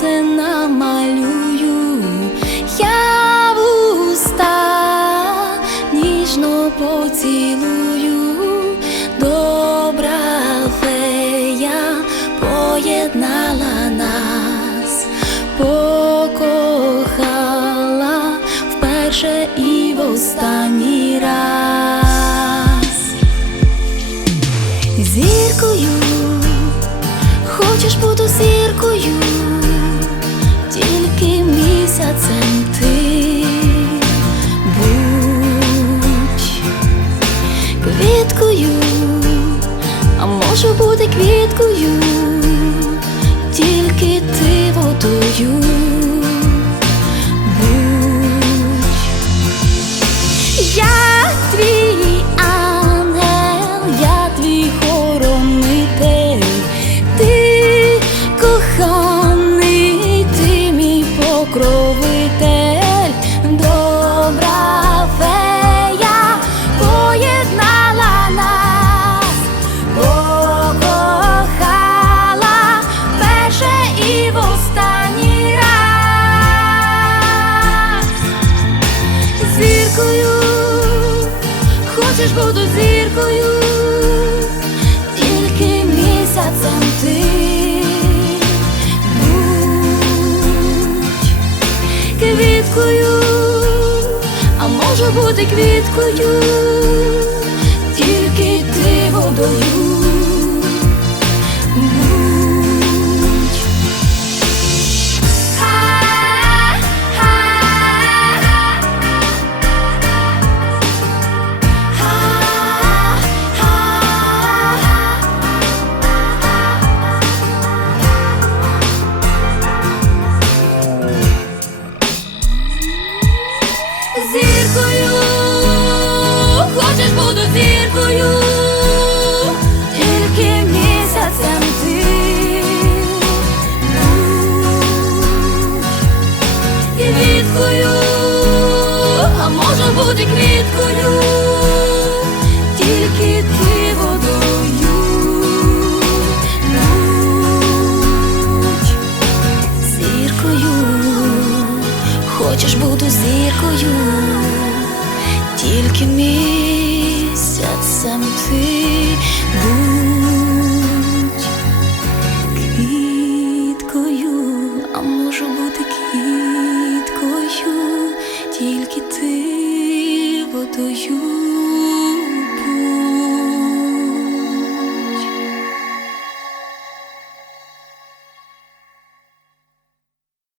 це намалюю. Я в уста ніжно поцілую, добра фея поєднала нас, покохала вперше і в останній раз. Зіркою. Хочеш буду зіркою? Місяцем ти будь квіткою, а можу бути квіткою, буду зіркою, тільки місяцем ти квіткою, а може бути квіткою, можу бути квіткою, тільки ти водою. Будь зіркою, хочеш бути зіркою, тільки місяцем ти будь квіткою, а можу бути квіткою, тільки ти водою.